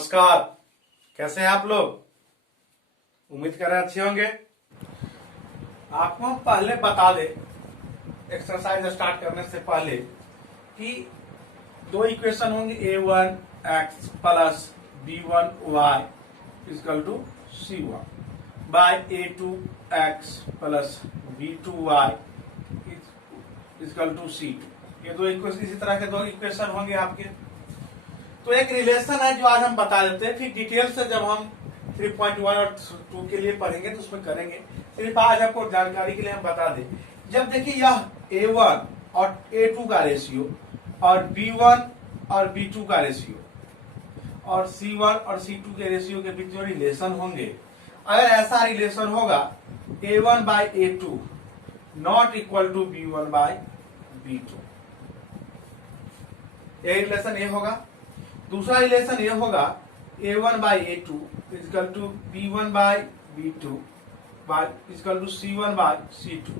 नमस्कार। कैसे हैं आप लोग? उम्मीद कर रहे हैं अच्छे होंगे। आपको हम पहले बता दें एक्सरसाइज स्टार्ट करने से पहले कि दो इक्वेशन होंगे a1x plus b1y equal to c1 by a2x plus b2y equal to c2। ये दो इक्वेशन, इसी तरह के दो इक्वेशन होंगे आपके। तो एक रिलेशन है जो आज हम बता देते हैं, फिर डिटेल से जब हम 3.1 और 2 के लिए पढ़ेंगे तो उसमें करेंगे। सिर्फ आज आपको जानकारी के लिए हम बता दें, जब देखिए यह A1 और A2 का रेशियो और B1 और B2 का रेशियो और C1 और C2 के रेशियो के बीच जो रिलेशन होंगे, अगर ऐसा रिलेशन होगा A1 by A2 not equal to B1 by B2, ये रिलेशन ये होगा। दूसरा रिलेशन ये होगा A1 by A2 equal to B1 by B2 equal to C1 by C2।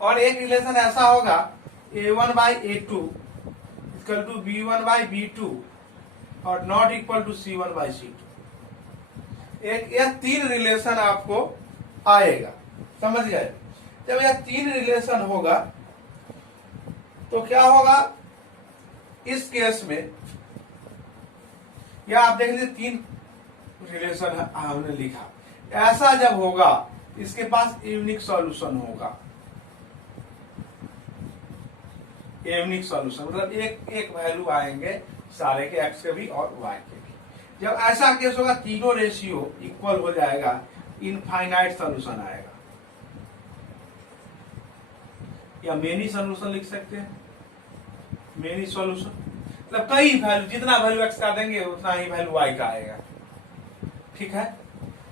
और एक रिलेशन ऐसा होगा A1 by A2 equal to B1 by B2 और not equal to C1 by C2। यह तीन रिलेशन आपको आएगा, समझ गए? जब यह तीन रिलेशन होगा तो क्या होगा इस केस में, या आप देख लीजिए तीन रिलेशन हमने लिखा, ऐसा जब होगा इसके पास यूनिक सॉल्यूशन होगा। यूनिक सॉल्यूशन मतलब एक वैल्यू आएंगे सारे के, एक्स के भी और वाई के भी। जब ऐसा केस होगा तीनों रेशियो इक्वल हो जाएगा, इनफाइनाइट सॉल्यूशन आएगा, या मेनी सॉल्यूशन लिख सकते हैं। मेनी सॉल्यूशन मतलब कई वैल्यू, जितना वैल्यू एक्स का देंगे उतना ही वैल्यू वाई का आएगा, ठीक है।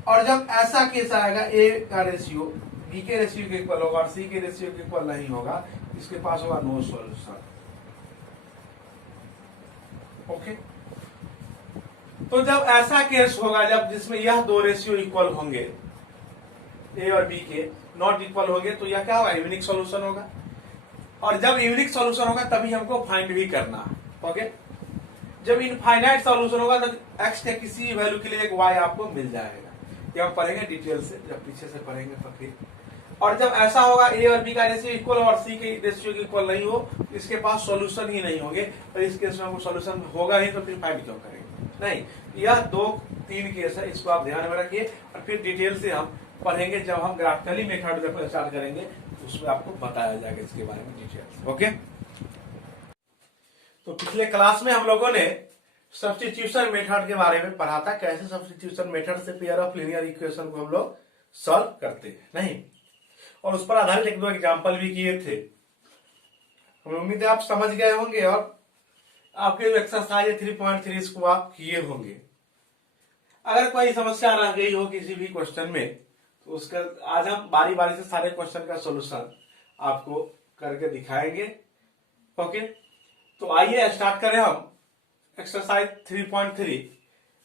और जब ऐसा केस आएगा ए का रेशियो बी के रेशियो के इक्वल होगा और सी के रेशियो के इक्वल नहीं होगा, इसके पास होगा नो सॉल्यूशन। ओके, तो जब ऐसा केस होगा जब जिसमें यह दो रेशियो इक्वल होंगे ए और बी के नॉट इक्वल होंगे, तो यह क्या होगा? यूनिक सॉल्यूशन होगा। और जब यूनिक सॉल्यूशन होगा तभी हमको फाइंड भी करना है। ओके, जब इनफाइनाइट सॉल्यूशन होगा तो एक्स के किसी भी वैल्यू के लिए एक वाई आपको मिल जाएगा। ये हम पढ़ेंगे डिटेल से, जब पीछे से पढ़ेंगे तो फिर। और जब ऐसा होगा ए और बी का रेशियो इक्वल और सी के रेशियो इक्वल नहीं हो, इसके पास सॉल्यूशन ही नहीं होंगे, और इस केस में हमको सॉल्यूशन होगा ही तो फिर फाइंड क्यों करेंगे? नहीं, यह दो तीन केस है, इसको आप ध्यान में रखिए। और फिर डिटेल से हम पढ़ेंगे जब हम ग्राफिकली मेथड जब स्टार्ट करेंगे, उसमें आपको बताया जाएगा इसके बारे में डिटेल। ओके, तो पिछले क्लास में हम लोगों ने सब्स्टिट्यूशन मेथड के बारे में पढ़ा था, कैसे सब्स्टिट्यूशन मेथड से पेयर ऑफ लीनियर इक्वेशन को हम लोग सॉल्व करते हैं, नहीं? और उस पर आधारित एक दो एग्जांपल भी किए थे। हमें उम्मीद है आप समझ गए होंगे और आपके जो एक्सरसाइज 3.3 इसको आप किए होंगे। अगर कोई समस्या रह गई हो किसी भी क्वेश्चन में, तो उसका आज हम बारी बारी से सारे क्वेश्चन का सोल्यूशन आपको करके दिखाएंगे। ओके, तो आइए स्टार्ट करें हम एक्सरसाइज 3.3।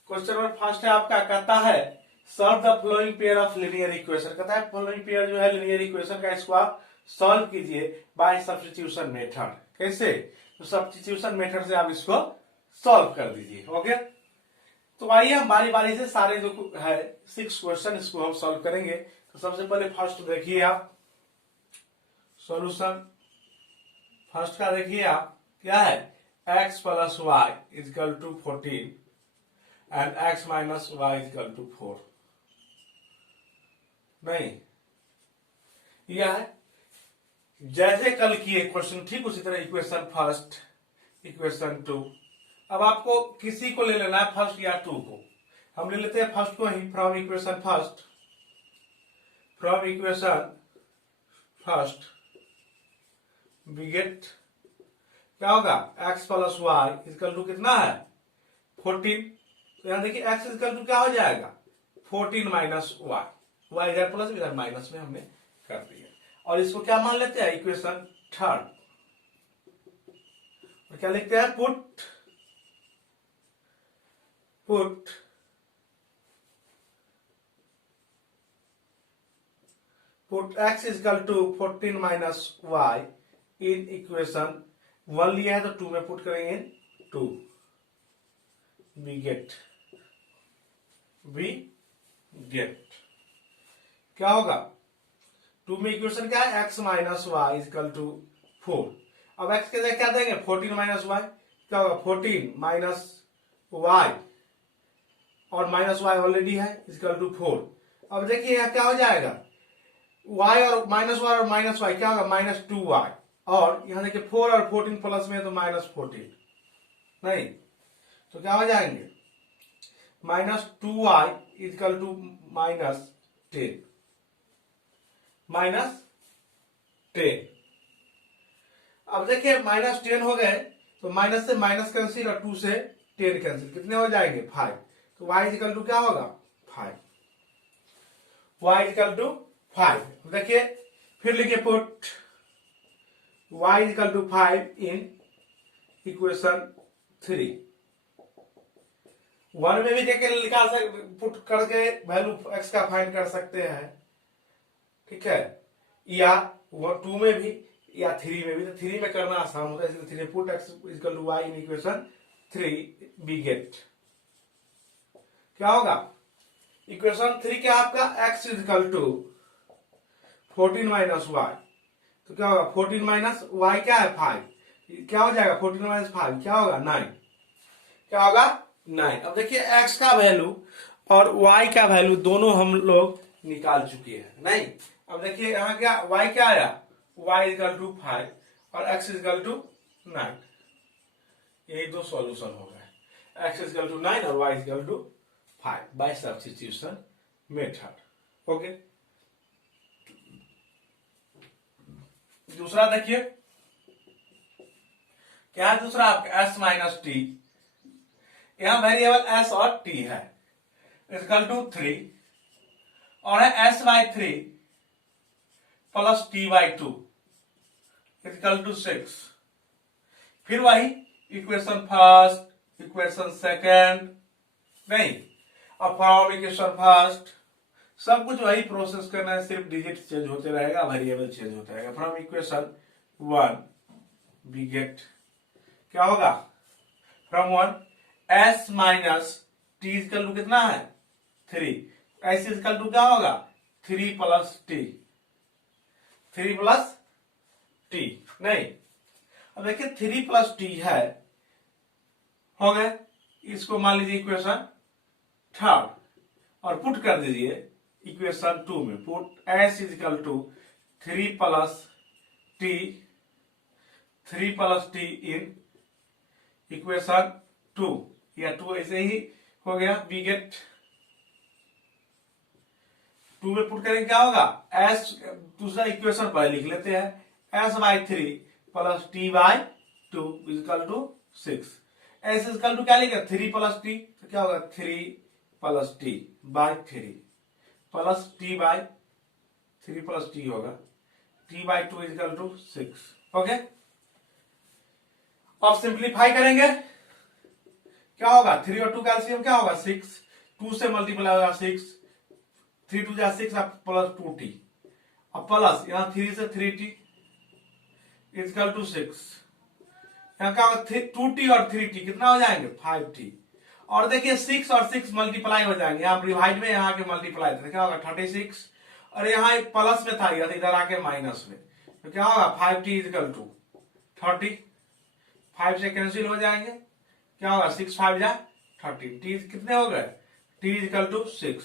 क्वेश्चन नंबर फर्स्ट है आपका, कहता है solve the following pair of linear equation. कहता है फॉलोइंग पेयर जो है लीनियर इक्वेशन का, इसको आप सॉल्व कीजिए बाय सब्स्टिट्यूशन मेथड। कैसे? तो सब्स्टिट्यूशन मेथड से आप इसको सॉल्व कर दीजिए। ओके, तो आइए हम बारी बारी से सारे जो है 6 क्वेश्चन इसको हम सॉल्व करेंगे। तो सबसे पहले फर्स्ट देखिए आप सॉल्यूशन। फर्स्ट का देखिए आप, क्या है? x plus y equal to 14 and x minus y equal to 4। नहीं, यह है जैसे कल किए क्वेश्चन, ठीक उसी तरह इक्वेशन फर्स्ट, इक्वेशन 2। अब आपको किसी को ले लेना है, फर्स्ट या 2 को। हम ले लेते हैं फर्स्ट को ही, from equation first. From equation first we get, क्या होगा? x plus y equal to कितना है? 14। तो यहां देखिए x इजकल टू क्या हो जाएगा? 14 माइनस वाई। वाई इधर प्लस इधर माइनस में हमने कर दिया। और इसको क्या मान लेते हैं? Equation third. और क्या लिखते हैं? Put x equal to 14 minus y in equation 1 लिया है तो 2 में पुट करेंगे 2। वी गेट क्या होगा, टू में इक्वेशन क्या है, x minus y equal to 4। अब x के जगह क्या देंगे, 14 माइनस वाई, क्या होगा 14 माइनस वाई, और माइनस वाई ऑलरेडी है इजकल टू 4। अब देखिए यहाँ क्या हो जाएगा, y और माइनस वाई और माइनस वाई क्या होगा, -2y, और यहाँ देखिए 4 और 14 प्लस में तो -14, नहीं तो क्या हो जाएंगे, -2y इजकल टू -10, -10। अब देखिए -10 हो गए तो माइनस से माइनस कैंसिल और 2 से 10 कैंसिल, कितने हो जाएंगे 5। तो y इजकल टू क्या होगा 5, y इजकल टू 5। देखिए फिर लिखिए put y equal to 5 in equation 3। 1 में भी देखिए निकाल सकते, पुट करके वैल्यू x का फाइंड कर सकते हैं, ठीक है, या 2 में भी या 3 में भी। तो 3 में करना आसान होता है, इसलिए 3 put x equal to y in equation 3 we get क्या होगा, इक्वेशन 3 क्या आपका, x equal to 14 minus y, तो क्या होगा 14 माइनस वाई क्या है 5, क्या हो जाएगा 14 माइनस 5 क्या होगा 9, क्या होगा 9। अब देखिए x का वैल्यू और y का वैल्यू दोनों हम लोग निकाल चुके हैं, नहीं। अब देखिए यहाँ क्या y क्या आया, y इक्वल टू 5 और x इक्वल टू 9, यही दो सॉल्यूशन हो गए, x इक्वल टू 9 और y equal to 5 by substitution method. Okay, दूसरा देखिए क्या है, दूसरा आपका s माइनस टी, यहां वेरिएबल s और t है, इक्वल टू 3 और है s by 3 plus t by 2 equal to 6। फिर वही इक्वेशन फर्स्ट, इक्वेशन सेकंड, नहीं, अब फ्रॉम इक्वेशन फर्स्ट सब कुछ वही प्रोसेस करना है, सिर्फ डिजिट चेंज होते रहेगा, वेरिएबल चेंज होता रहेगा। फ्रॉम इक्वेशन 1 वी गेट क्या होगा, from 1 s minus t equal to कितना है 3, s इक्वल टू क्या होगा 3 प्लस टी, 3 प्लस टी, नहीं। अब देखिए 3 प्लस टी है, हो गए, इसको मान लीजिए इक्वेशन थर्ड और पुट कर दीजिए इक्वेशन 2 में, put s equal to 3 plus t in equation 2, या 2 ऐसे ही हो गया, वी गेट 2 में पुट करेंगे क्या होगा, s दूसरा इक्वेशन पहले लिख लेते हैं, s by 3 plus t by 2 equal to 6। s equal to क्या लिखे 3 प्लस टी, तो क्या होगा 3 plus t by 3 plus t by 3 plus t होगा, t by 2 equal to 6। Okay, अब सिंप्लीफाई करेंगे क्या होगा, 3 और 2 का एलसीएम क्या होगा 6, 2 से मल्टीप्लाई होगा 6, 3 2 जा 6 प्लस 2t, अब प्लस यहाँ 3 से 3t इक्वल टू 6, यहाँ क्या होगा 2t और 3t कितना हो जाएंगे 5t, और देखिए 6 और 6 मल्टीप्लाई हो जाएंगे, यहाँ डिवाइड में यहाँ के मल्टीप्लाई थे, क्या होगा 36, और यहाँ प्लस में था इधर आके माइनस में, तो क्या होगा 5t इक्वल टू 30, 5 से कैंसिल हो जाएंगे, क्या होगा 6 5 जा 30, टी कितने हो गए t इक्वल टू 6।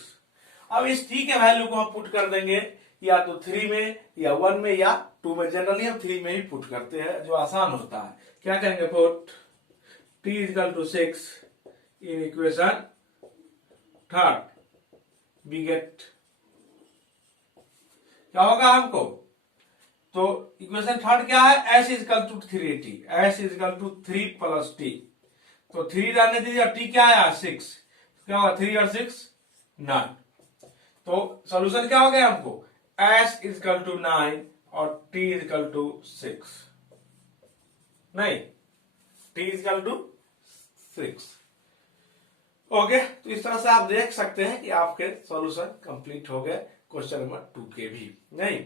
अब इस t के वैल्यू को हम पुट कर देंगे या तो 3 में या 1 में या 2 में, जनरली हम 3 में ही पुट करते हैं जो आसान होता है। क्या करेंगे put t equal to 6 in equation third we get क्या होगा हमको, तो इक्वेशन थर्ड क्या है, s equal to 3t, s equal to 3 plus t, तो 3 डालने दीजिए और t क्या आया 6, क्या होगा 3 और 6 9, तो सॉल्यूशन क्या हो गया हमको, s इक्वल टू 9 और t इक्वल टू 6, नहीं t इक्वल टू 6। ओके, तो इस तरह से आप देख सकते हैं कि आपके सॉल्यूशन कंप्लीट हो गए क्वेश्चन नंबर 2 के भी, नहीं।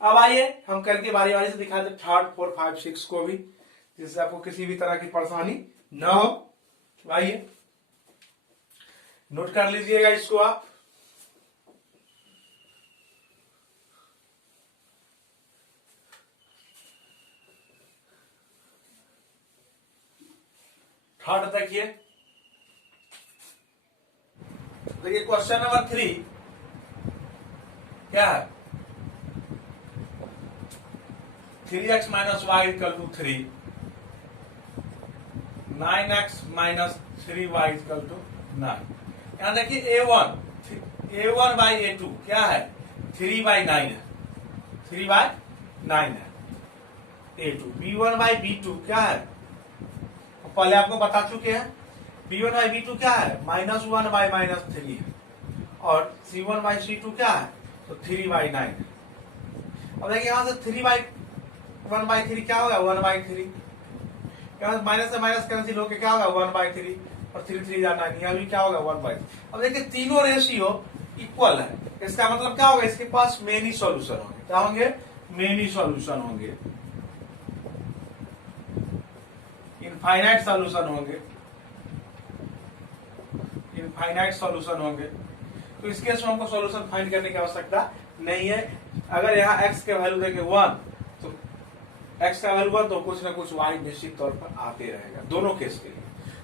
अब आइए हम करके बारी बारी से दिखाते थर्ड 4 5 6 को भी, जिससे आपको किसी भी तरह की परेशानी न हो। आइए नोट कर लीजिएगा इसको आप। थर्ड देखिए, देखिए क्वेश्चन नंबर 3 क्या है, 3x minus y equal to 3, 9x minus 3y equal to 9। यहां देखिए a1 बाई a2 क्या है, 3/9 है, 3/9 है a2। b1 बाई b2 क्या है, पहले आपको बता चुके हैं, b1 बाई b2 क्या है, -1 बाई -3 है, और c1 बाई c2 क्या है, तो 3/9 है। अब देखिए यहां से 3/1/3 क्या होगा, 1/3, माइनस से माइनस कैंसिल होकर क्या होगा, 1/3, और 3 3 जा 9, यहाँ भी क्या होगा, 1/3। अब देखिए तीनों रेशियो इक्वल है, इसका मतलब क्या होगा, इसके पास मेनी सॉल्यूशन होंगे। क्या होंगे, मेनी सॉल्यूशन होंगे, इनफाइनाइट सॉल्यूशन होंगे, इनफाइनाइट सॉल्यूशन होंगे। तो इस केस में हमको सॉल्यूशन फाइंड करने की आवश्यकता नहीं है। अगर यहाँ x के वैल्यू देखे 1, तो x का वैल्यू 1, तो कुछ ना कुछ y निश्चित तौर पर आते रहेगा दोनों केस के लिए।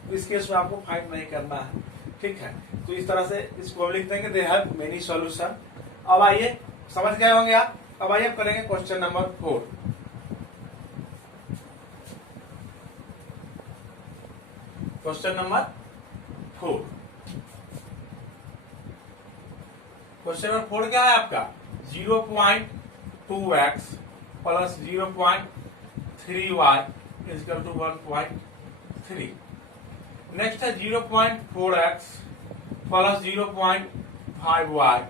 तो इस केस में आपको फाइंड नहीं करना है, ठीक है। तो इस तरह से इसको हम लिख देंगे, दे हैव मेनी सॉल्यूशन। अब आइए, समझ गए होंगे आप। अब आइए करेंगे question number 4। Question number 4, question number 4 क्या है आपका, 0.2x plus 0.3y equal to 1.3। Next है 0.4x plus 0.5y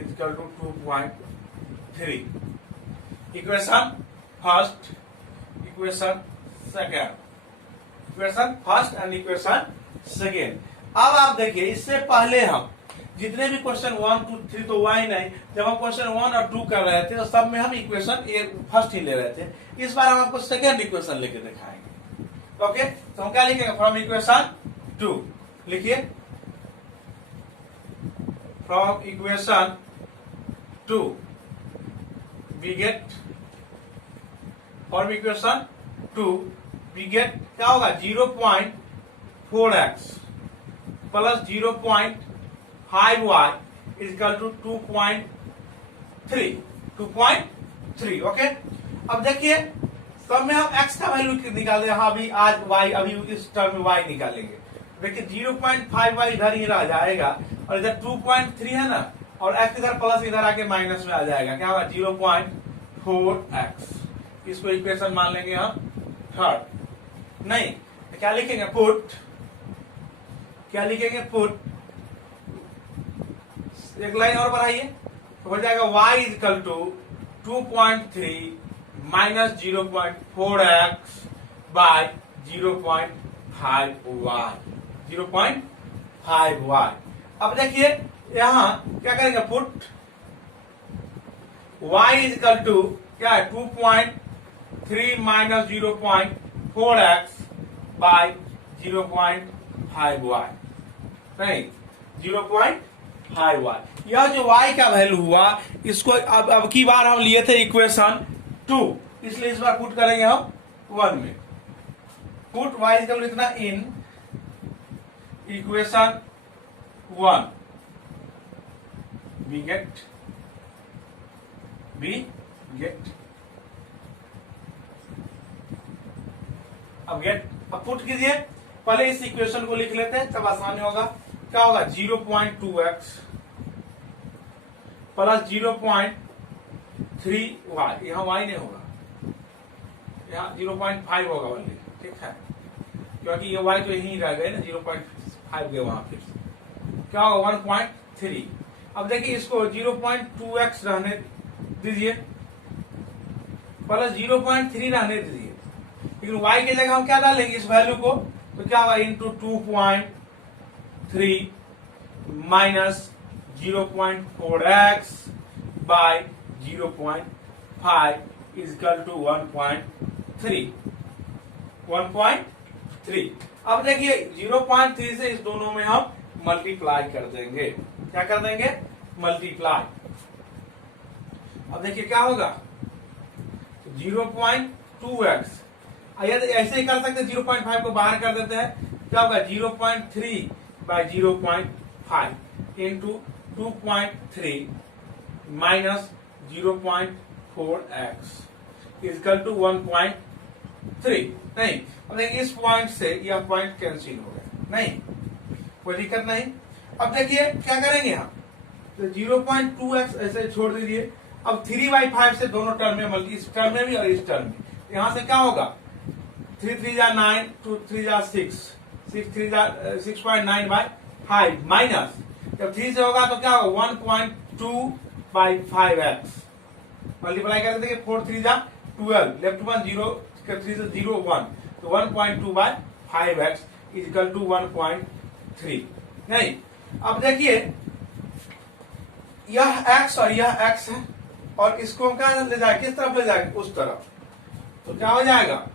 equal to 2.3। Equation first, equation second, equation first and equation second. अब आप देखिए, इससे पहले हम जितने भी क्वेश्चन 1 2 3 तो हुआ ही नहीं, जब हम क्वेश्चन 1 और 2 कर रहे थे तो सब में हम इक्वेशन फर्स्ट ही ले रहे थे। इस बार हम आपको सेकेंड इक्वेशन लेके दिखाएंगे। ओके, तो हम क्या लिखेंगे, फ्रॉम इक्वेशन 2 लिखिए, from equation 2 we get, from equation 2 we get क्या होगा, 0.4x plus 0.5y equal to 2.3। Okay, अब देखिए सब में हम x का वैल्यू निकाल दें, हाँ अभी आज y, अभी इस टर्म में y निकालेंगे। देखिए 0.5y इधर ही रह जाएगा, और इधर 2.3 है ना, और x इधर प्लस इधर आके माइनस में आ जाएगा, क्या होगा 0.4x। इसको इक्वेशन मान लेंगे हम थर्ड। नहीं तो क्या लिखेंगे, पुट, क्या लिखेंगे, पुट, एक लाइन और बढ़ाइए तो हो जाएगा y equal to 2.3 minus 0.4x by 0.5y, 0.5y। अब देखिए यहां क्या करेंगे, पुट y इक्वल टू क्या है, 2.3 माइनस 0.4x बाय 0.5y, नहीं 0.5y। यह जो y का वैल्यू हुआ, इसको अब की बार हम लिए थे इक्वेशन 2, इसलिए इस बार पुट करेंगे हम 1 में। पुट y इक्वल इतना इन इक्वेशन 1 वी गेट अब पुट कीजिए, पहले इस इक्वेशन को लिख लेते हैं तब आसानी होगा। क्या होगा, 0.2x प्लस 0.3y, यहाँ y नहीं होगा, यहाँ 0.5 होगा ओनली, ठीक है, क्योंकि ये y तो यही रह गए ना, 0.5 गए वहां, फिर क्या होगा 1.3। अब देखिए इसको 0.2x रहने दीजिए, प्लस 0.3 रहने दीजिए, लेकिन y की जगह हम क्या डालेंगे इस वैल्यू को, तो क्या होगा into 2.3 minus 0.4x by 0.5 equal to 1.3। अब देखिए 0.3 से इस दोनों में हम मल्टीप्लाई कर देंगे। क्या कर देंगे? मल्टीप्लाई। अब देखिए क्या होगा, 0.2x, ऐसे ही कर सकते, 0.5 को बाहर कर देते हैं, क्या होगा 0.3 by 0.5 into 2.3 minus 0.4x equal to 1.3। नहीं, अब देखिए इस पॉइंट से यह पॉइंट कैंसिल हो गया, नहीं कोई दिक्कत नहीं। अब देखिए क्या करेंगे हम, तो 0.2x ऐसे छोड़ दीजिए। अब 3/5 से दोनों टर्म में, बल्कि इस टर्म में भी और इस टर्म में, यहां से क्या होगा, 3 3 जा 9, 2 3 जा 6, 6 3 जा 6.9/5 माइनस, जब 3 से होगा तो क्या होगा 1.2/5x मल्टीप्लाई कर देंगे, 4 3 जा 12, लेफ्ट 1 0, 3 से 0 1, तो 1.2/5x इजकल टू 1.3। नहीं, अब देखिए यह x और यह x है, और इसको हम कहां ले जाए, किस तरफ ले जाएंगे, उस तरफ, तो क्या हो जाएगा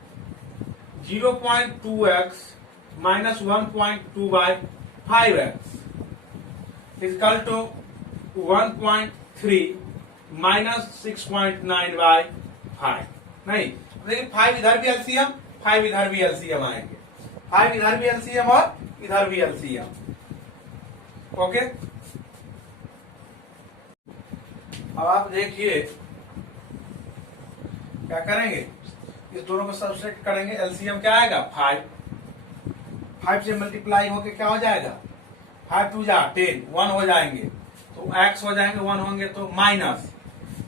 0.2x minus 1.2/5x is equal to 1.3 minus 6.9/5। नहीं, देखिए 5 इधर भी एलसीएम, 5 इधर भी एलसीएम आएंगे, 5 इधर भी एलसीएम और इधर भी एलसीएम। ओके, अब आप देखिए क्या करेंगे, इस दोनों को सब्सट्रैक्ट करेंगे, एलसीएम क्या आएगा 5 से मल्टीप्लाई होके क्या हो जाएगा, 5 2 जा 10, 1 हो जाएंगे, तो x हो जाएंगे 1 होंगे, तो माइनस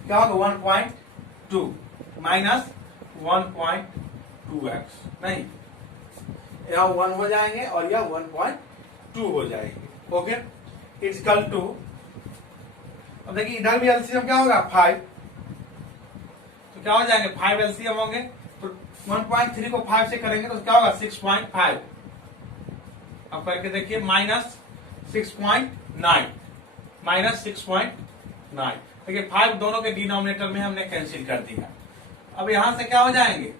क्या होगा 1.2 माइनस 1.2x। नहीं, यह 1 हो जाएंगे और यह 1.2 हो जाएंगे। ओके, इजकल टू, अब देखिए इधर भी एलसीएम क्या होगा 5, तो क्या हो जाएंगे 5 एलसीएम होंगे, तो 1.3 को 5 से करेंगे तो क्या होगा 6.5। अब करके देखिए माइनस 6.9 माइनस 6.9, देखिए 5 दोनों के डिनोमिनेटर में हमने कैंसिल कर दिया। अब यहां से क्या हो जाएंगे,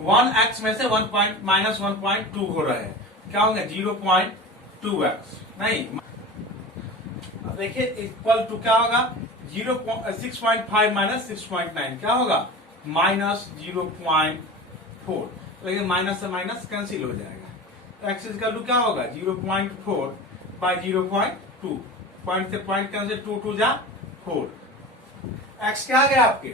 1x में से माइनस 1.2 हो रहे हैं, क्या होंगे 0.2x। नहीं, अब देखिए इक्वल टू क्या होगा 6.5 माइनस 6.9 क्या होगा माइनस 0.4, देखिए माइनस से माइनस कैंसिल हो जाएगा, तो x इक्वल टू क्या होगा 0.4 बाय 0.2, पॉइंट से पॉइंट कैंसिल, 2 2 जा 4, x क्या आ गया आपके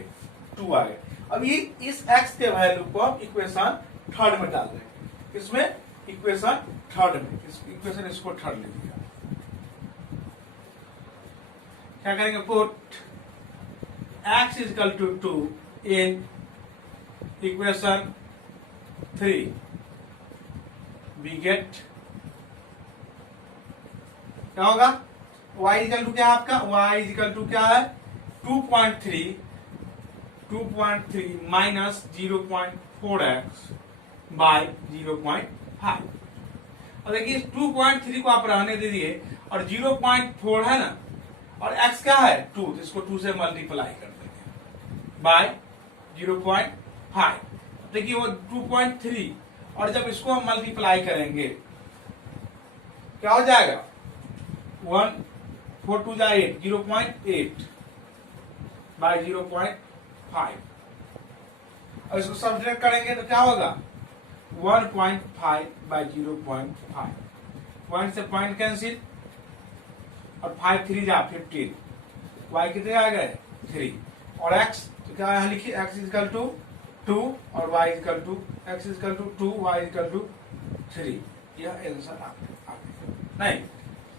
2 आ गए। अब ये इस x के वैल्यू को हम इक्वेशन थर्ड में डाल रहे हैं, इसमें इक्वेशन थर्ड में, इस इक्वेशन इसको थर्ड लीजिएगा, क्या करेंगे, put x equal to 2 in equation 3, we get क्या होगा, y इजकल टू क्या है आपका, y इजकल टू क्या है 2.3 माइनस 0.4x बाय 0.5। और देखिए 2.3 को आप रहने दीजिए, और 0.4 है ना, और x क्या है 2, तो इसको 2 से मल्टीप्लाई कर देंगे बाय 0.5। देखिए वो 2.3, और जब इसको हम मल्टीप्लाई करेंगे क्या हो जाएगा 1 4 2 जा 8, 0.8 बाय 0.5, और इसको सब्ट्रैक्ट करेंगे तो क्या होगा 1.5 बाय 0.5, पॉइंट से पॉइंट कैंसिल, और 5 3 जा 15, y कितने आ गए 3, और x तो क्या है लिखिए, x इजकल टू 2 और y equal to, x equal to 2 y equal to 3, यह आंसर आ गया। नहीं,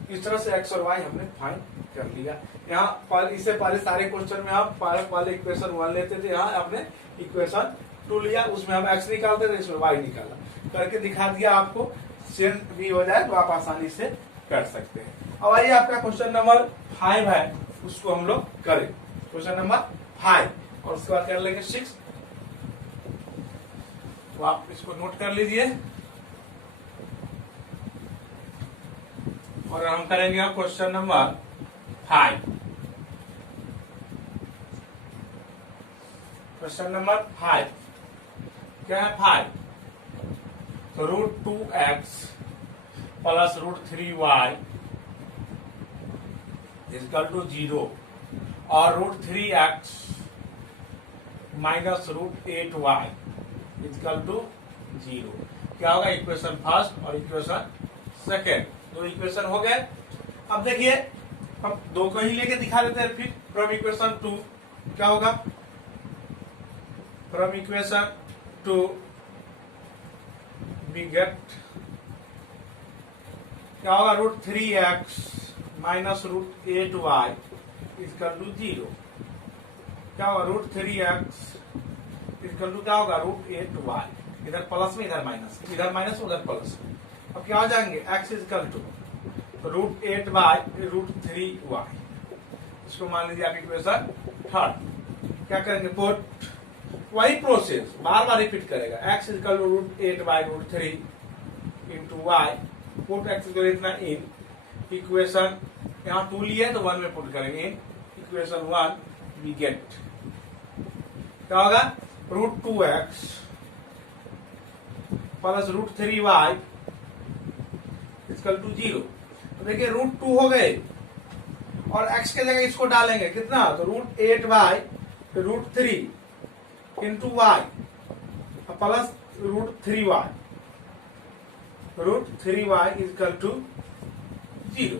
इस तरह से x और y हमने फाइंड कर लिया। यहाँ इससे पहले सारे क्वेश्चन में आप पहले इक्वेशन 1 लेते थे, यहाँ आपने इक्वेशन 2 लिया, उसमें हम x निकालते थे, इसमें y निकाला, करके दिखा दिया आपको, सेम भी हो जाए तो आप आसानी से कर सकते हैं। अब आइए आपका क्वेश्चन नंबर 5 है, उसको हम लोग करें, क्वेश्चन नंबर 5, और उसके बाद कर लेंगे 6, तो आप इसको नोट कर लीजिए, और हम करेंगे अब क्वेश्चन नंबर 5। क्वेश्चन नंबर 5 क्या है 5, तो √2x plus √3y equal to 0 और √3x minus √8y equal to 0। क्या होगा? इक्वेशन फर्स्ट और इक्वेशन सेकेंड, दो इक्वेशन हो गए। अब देखिए हम दो को ही लेके दिखा देते हैं फिर। फ्रॉम इक्वेशन 2 क्या होगा? फ्रॉम इक्वेशन 2 वी गेट क्या होगा? √3x minus √8y equal to 0। क्या होगा? √3x इक्वल टू क्या होगा? √8y। इधर प्लस में इधर माइनस, इधर माइनस उधर प्लस। अब क्या हो जाएंगे? x equal to √8y √3y। इसको मान लीजिए आप इक्वेशन थर्ड। क्या करेंगे? पुट, वही प्रोसेस बार बार रिपीट करेगा। x equal to √8y √3 into y। Put x equal इतना इन इक्वेशन, यहाँ 2 लिया है तो 1 में पुट करेंगे। इन इक्वेशन 1 वी गेट क्या होगा? √2x plus √3y equal to 0। तो देखिए √2 हो गए और x के जगह इसको डालेंगे कितना? तो √8y √3 into y plus √3y equal to 0।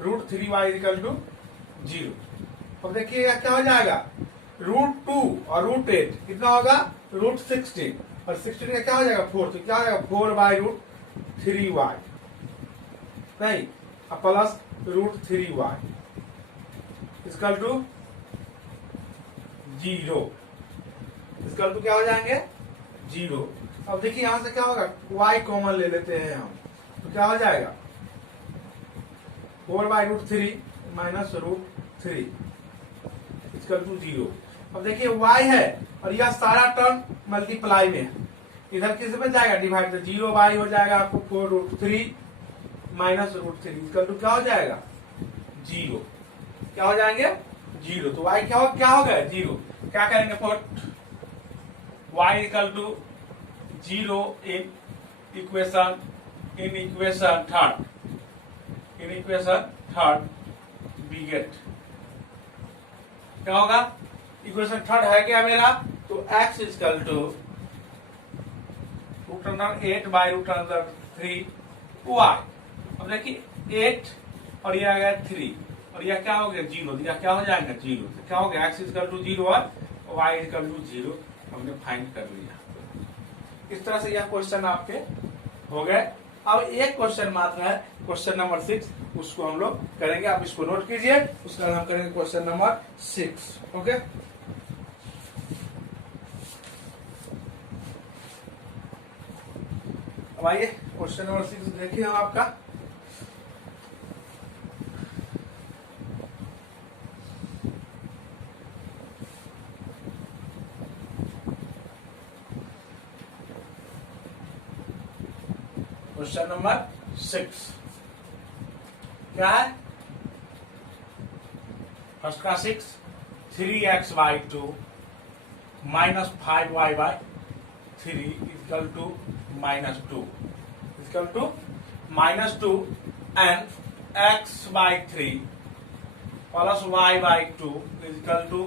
√3y equal to 0। अब देखिएगा क्या हो जाएगा? √2 और √8 कितना होगा? √16 और 16 का क्या हो जाएगा? 4। तो क्या हो जाएगा? 4/√3y नहीं plus √3y equal to 0। Equal to क्या हो जाएंगे? 0। अब देखिए यहां से क्या होगा? y कॉमन ले लेते हैं हम, तो क्या हो जाएगा? 4/√3 माइनस √3 इक्वल टू 0। अब देखिए y है और यह सारा टर्म मल्टीप्लाई में है, इधर किस में जाएगा? डिवाइड। तो 0y हो जाएगा आपको 4√3 माइनस √3 इक्वल टू क्या हो जाएगा? 0। क्या हो जाएंगे? 0। तो y क्या हो गया? 0। क्या करेंगे? Put y equal to 0 in equation third. In equation third we get क्या होगा? इक्वेशन थर्ड है क्या मेरा? तो x इक्वल टू √8/√3y। अब देखिए 8 और ये आ गया 3 और यह क्या हो गया? 0। यह क्या हो जाएगा? 0। तो क्या हो गया? x इक्वल टू 0 और y इक्वल टू 0 हमने फाइंड कर लिया। इस तरह से यह क्वेश्चन आपके हो गए। अब एक क्वेश्चन मात्र है, क्वेश्चन नंबर 6, उसको हम लोग करेंगे। आप इसको नोट कीजिए, उसका हम करेंगे क्वेश्चन नंबर 6। ओके, अब आइए क्वेश्चन नंबर 6 देखिए हम आपका। क्वेश्चन नंबर 6 क्या है? फर्स्ट का 6, 3x/2 minus 5y/3 equal to -2 equal to -2 and x/3 plus y/2 equal to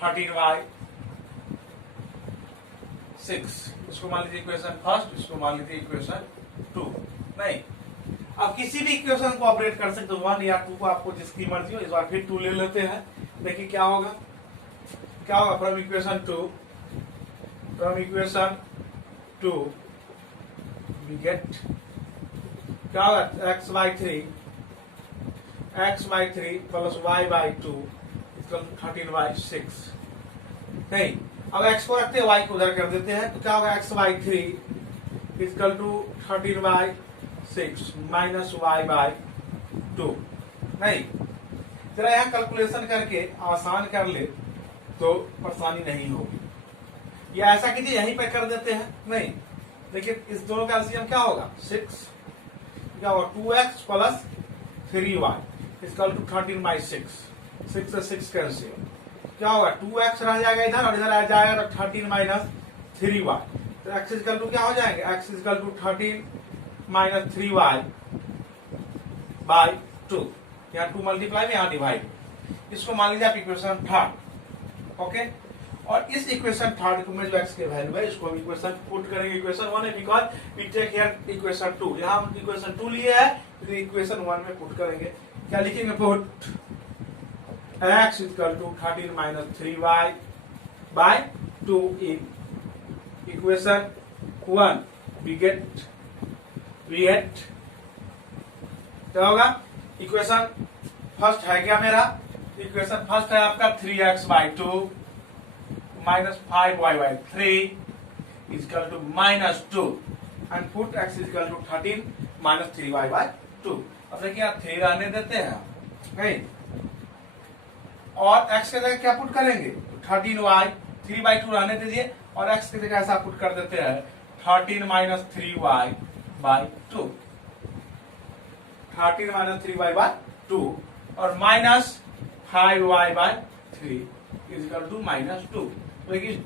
13y/6। इसको मान लीजिए इक्वेशन फर्स्ट, इसको मान लीजिए इक्वेशन 2। नहीं, अब किसी भी इक्वेशन को ऑपरेट कर सकते हो, 1 या 2 को, आपको जिसकी मर्जी हो। इस बार फिर 2 ले लेते हैं। देखिए क्या होगा? क्या होगा? फ्रॉम इक्वेशन 2 वी गेट क्या होगा? x/3 plus y/2 equal 13y/6। नहीं, अब x को रखते हैं, y को उधर कर देते हैं। तो क्या होगा? x/3 equal to 13y/6 minus y/2। नहीं, जरा यहाँ कैलकुलेशन करके आसान कर ले तो परेशानी नहीं होगी। या ऐसा कीजिए, यहीं पे कर देते हैं। नहीं, देखिए इस दोनों का एलसीएम क्या होगा? 6। क्या होगा? 2x plus 3y equal to 13/6। 6 से 6 कैंसिल। क्या होगा? 2x रह जाएगा इधर और इधर आ जाएगा तो 13 माइनस 3y। तो x इक्वल टू क्या हो जाएंगे? x equal to 13 minus 3y by 2, यहाँ 2 मल्टीप्लाई में यहाँ डिवाइड, इसको मान लीजिए आप इक्वेशन थर्ड। ओके, और इस इक्वेशन थर्ड में जो x के वैल्यू है इसको हम इक्वेशन पुट करेंगे। इक्वेशन 1 है because we take here equation 2, यहाँ हम इक्वेशन 2 लिए है, फिर इक्वेशन 1 में पुट करेंगे। क्या लिखेंगे? Put x equal to 13 minus 3y by 2 in equation 1 we get क्या होगा? इक्वेशन फर्स्ट है क्या मेरा? इक्वेशन फर्स्ट है आपका 3x by 2 minus 5y by 3 equal to minus 2 and put x equal to 13 minus 3y by 2। अब देखिए आप 3 रहने देते हैं नहीं, और x के जगह क्या पुट करेंगे? 13y 3/2 रहने दीजिए, और x की जगह ऐसा पुट कर देते हैं 13 minus 3y by 2, 13 minus 3y by 2 और minus 5y by 3 equal to minus 2, देखिए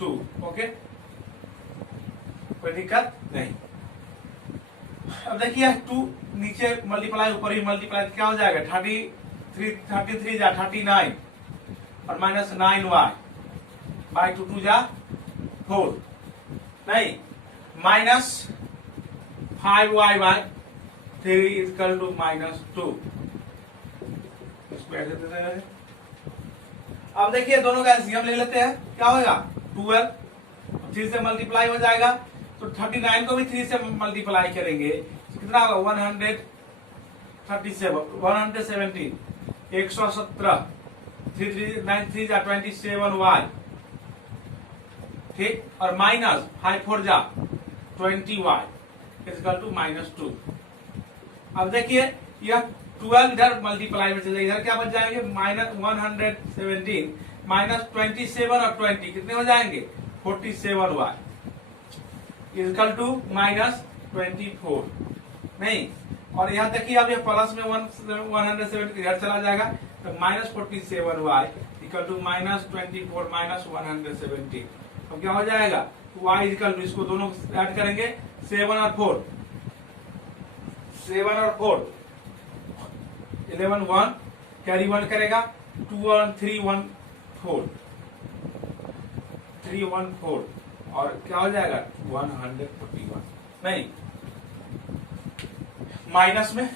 2। ओके, कोई दिक्कत नहीं। अब देखिए 2 नीचे मल्टीप्लाई, ऊपर ही मल्टीप्लाई, क्या हो जाएगा? 33 जा 39 और माइनस 9y बाई 2 जा 4, नहीं minus 5y by 3 equal to minus 2। इसको ऐसे देते हैं। अब देखिए दोनों का एलसीएम ले लेते हैं, क्या होगा? 12 3 से मल्टीप्लाई हो जाएगा, तो 39 को भी 3 से मल्टीप्लाई करेंगे तो कितना होगा? 137 117 3 जा 27y, ठीक, और माइनस 5 4 जा 20y इजकल टू माइनस 2। अब देखिए यह 12 इधर मल्टीप्लाई में चले, इधर क्या बच जाएंगे? माइनस 117 माइनस 27 और 20 कितने हो जाएंगे? 47y इजकल टू माइनस 24, नहीं, और यहाँ देखिए अब ये प्लस में 170 इधर चला जाएगा, तो minus 47y equal to minus 24 minus 170। अब क्या हो जाएगा? y इक्वल टू, इसको दोनों ऐड करेंगे 7 और 4, 7 और 4 11 1 कैरी 1 करेगा, 2 और 3 1 4 3 1 4 और क्या हो जाएगा? 141, नहीं माइनस में,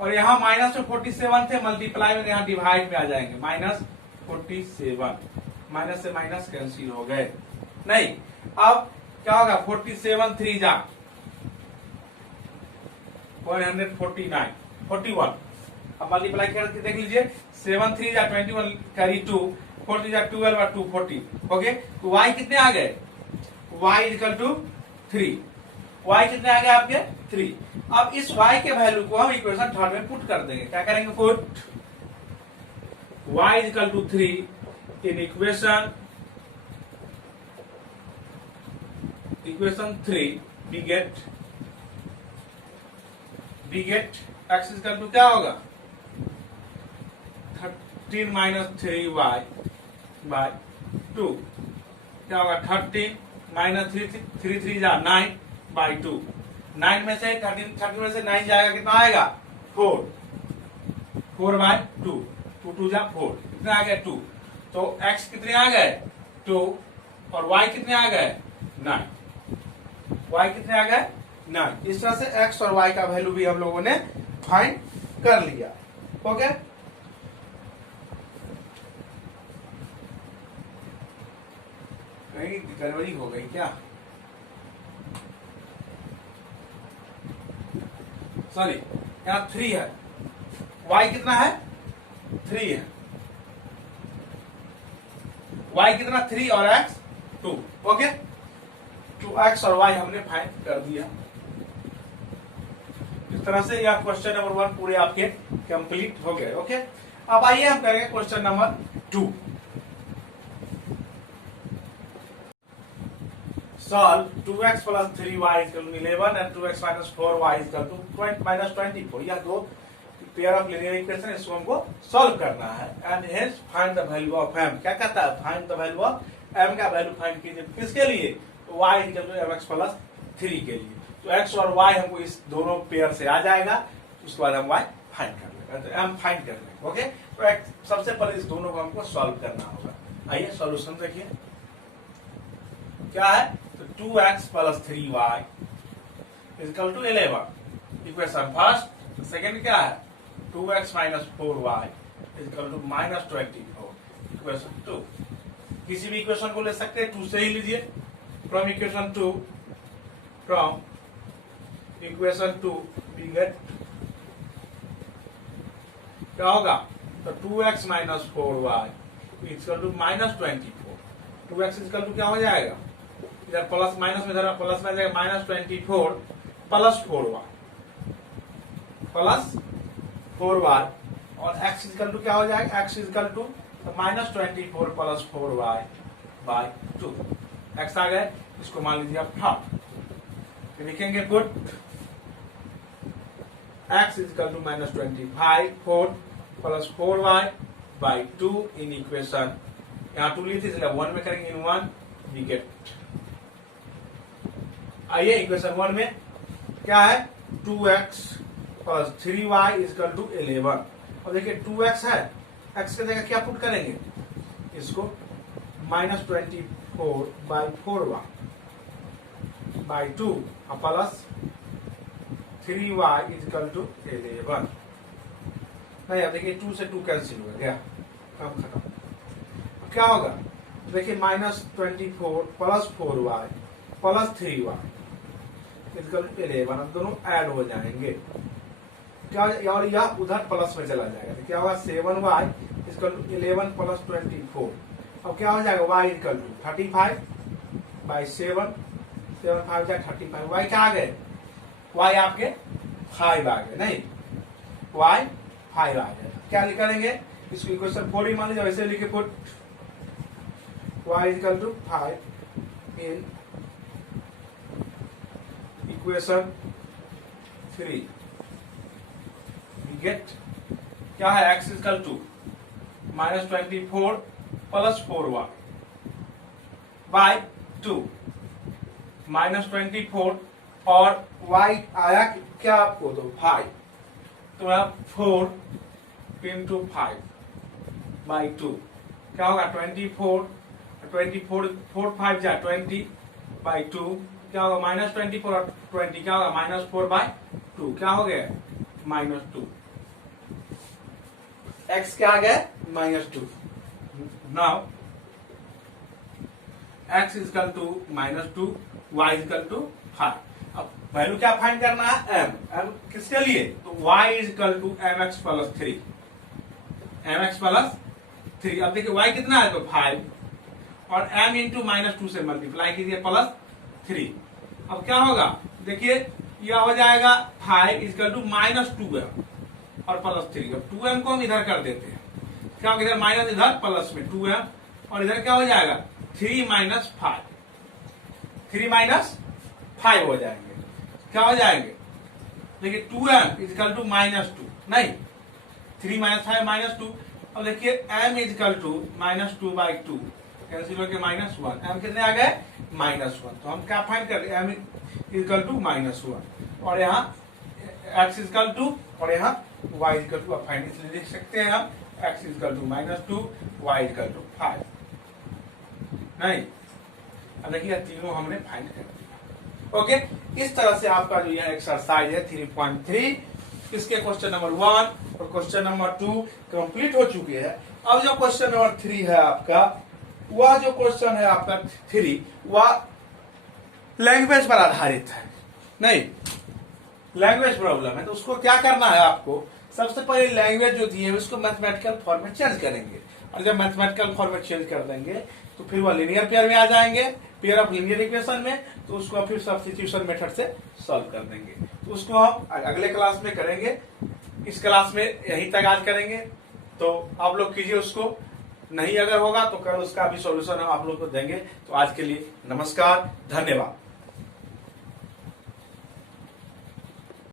और यहाँ माइनस में 47 थे, मल्टीप्लाई में यहाँ डिवाइड में आ जाएंगे, माइनस 47, माइनस से माइनस कैंसिल हो गए, नहीं। अब क्या होगा? 47 3 जा 149 41, अब मल्टीप्लाई करके देख लीजिए, 7 3 जा 21 कैरी 2 4 3 जा 12 और 2 40। ओके, तो y कितने आ गए? y इक्वल टू 3, y कितने आ गए आपके? 3। अब इस y के वैल्यू को हम इक्वेशन थर्ड में पुट कर देंगे। क्या करेंगे? Put y equal to 3 in equation 3 we get x equal to क्या होगा? 13 माइनस 3y बाय 2, क्या होगा? 13 माइनस 3 जा 9 बाई 2, 9 में से 13 में से 9 जाएगा, कितना आएगा? 4 बाय 2, 2 जा 4, कितने आ गए? 2। तो x कितने आ गए? 2 और y कितने आ गए? 9, y कितने आ गए? 9। इस तरह से x और y का वैल्यू भी हम लोगों ने फाइंड कर लिया। ओके, कहीं गड़बड़ी हो गई क्या? सॉरी, यहाँ 3 है, y कितना है? 3 है, y कितना? 3 और x 2। ओके, तो x और y हमने फाइंड कर दिया। इस तरह से यह क्वेश्चन नंबर 1 पूरे आपके कंप्लीट हो गए। ओके, अब आइए हम करेंगे question number 2। Solve 2x plus 3y is equal to 11 and 2x minus 4y is equal to minus 24। यह दो पेयर ऑफ लीनियर इक्वेशन, इसको हमको सॉल्व करना है। And hence find the value of m। क्या कहता है? Find the value of m का वैल्यू फाइंड कीजिए। किसके लिए? y equal to mx plus 3 के लिए। तो x और y हमको इस दोनों पेयर से आ जाएगा, उसके बाद हम y फाइंड कर लेंगे, तो m फाइंड कर लेंगे। ओके, तो सबसे पहले इस दोनों को हमको सॉल्व करना होगा। आइए सॉल्यूशन देखिए क्या है। तो 2x plus 3y equal to 11 equation first. Second क्या है 2x minus 4y equal to minus 24 equation 2। किसी भी इक्वेशन को ले सकते हैं 2 से ही लीजिए। फ्रॉम इक्वेशन 2 वी गेट क्या होगा, तो 2x minus 4y equal to minus 24। 2x equal to क्या हो जाएगा, इधर प्लस माइनस में, इधर प्लस में जाएगा माइनस 24 प्लस 4y और x इक्वल टू क्या हो जाएगा, x equal to minus 24 plus 4y by 2। x आ गए, इसको मान लीजिए आप हाफ, लिखेंगे put x equal to minus 25 plus 4y by 2 in equation, यहाँ 2 ली थी इसलिए 1 में करेंगे, इन 1 वी गेट। आइए इक्वेशन 1 में क्या है 2x plus 3y equal to 11। और देखिए 2x है, x की जगह क्या पुट करेंगे, इसको minus 24 by 4y by 2 plus 3y equal to 11। नहीं, अब देखिए 2 से 2 कैंसिल हो गया, काम खत्म। क्या होगा, देखिए minus 24 plus 4y plus 3y equal to 11, अब दोनों ऐड हो जाएंगे क्या, और यह उधर प्लस में चला जाएगा, तो क्या होगा 7y इक्वल टू 11 प्लस 24। अब क्या हो जाएगा y इक्वल टू 35 बाई 7, 7 5 जाए 35, y क्या आ गए, y आपके 5 आ गए, नहीं y 5 आ गए। क्या करेंगे, इसको इक्वेशन 4 ही मान लीजिए, वैसे लिखे put y equal to 5 in equation 3 get क्या है, x equal to minus 24 plus 4y by 2 minus 24 और y आया क्या आपको, तो 5, तो 4 इंटू 5 बाई 2 क्या होगा 24 4 5 जा 20 बाई 2 क्या होगा माइनस 24 और 20 क्या होगा माइनस 4 बाई 2, क्या हो गया माइनस 2। x क्या आ गया minus 2। Now x equal to minus 2, y equal to 5। अब वैल्यू क्या फाइंड करना है, m किसके लिए, तो y equal to mx plus 3, mx plus 3। अब देखिए y कितना है, तो 5 और m इंटू माइनस 2 से मल्टीप्लाई कीजिए प्लस 3। अब क्या होगा, देखिए यह हो जाएगा 5 इक्वल टू माइनस 2m और प्लस 3। अब 2m को हम इधर कर देते हैं, क्या इधर माइनस इधर प्लस में 2m और इधर क्या हो जाएगा 3 माइनस 5, 3 माइनस 5 हो जाएंगे, क्या हो जाएंगे, देखिए 2m इक्वल टू माइनस 2, नहीं 3 माइनस 5 माइनस 2। अब देखिए m equal to minus 2 by 2 cancel होकर माइनस 1, m कितने आ गए माइनस 1। तो हम क्या फाइंड कर रहे हैं, m इक्वल टू माइनस 1 और यहाँ x इक्वल टू और यहाँ y इक्वल टू, फाइंड इसलिए लिख सकते हैं हम x equal to minus 2 y equal to 5। नहीं, अब देखिए तीनों हमने फाइंड कर दिया। ओके, इस तरह से आपका जो यह एक्सरसाइज है 3.3 इसके क्वेश्चन नंबर 1 और क्वेश्चन नंबर 2 कंप्लीट हो चुके हैं। अब जो क्वेश्चन नंबर 3 है आपका, वह जो क्वेश्चन है आपका 3 वह लैंग्वेज पर आधारित है, नहीं लैंग्वेज प्रॉब्लम है। तो उसको क्या करना है आपको, सबसे पहले लैंग्वेज जो दी है उसको मैथमेटिकल फॉर्म में चेंज करेंगे, और जब मैथमेटिकल फॉर्म में चेंज कर देंगे तो फिर वह लीनियर पेयर में आ जाएंगे, पेयर ऑफ लीनियर इक्वेशन में, तो उसको फिर सब्स्टिट्यूशन मेथड से सॉल्व कर देंगे। तो उसको हम अगले क्लास में करेंगे, इस क्लास में यहीं तक आज करेंगे, तो आप लोग कीजिए उसको, नहीं अगर होगा तो कल उसका भी सॉल्यूशन हम आप लोग को देंगे। तो आज के लिए नमस्कार, धन्यवाद।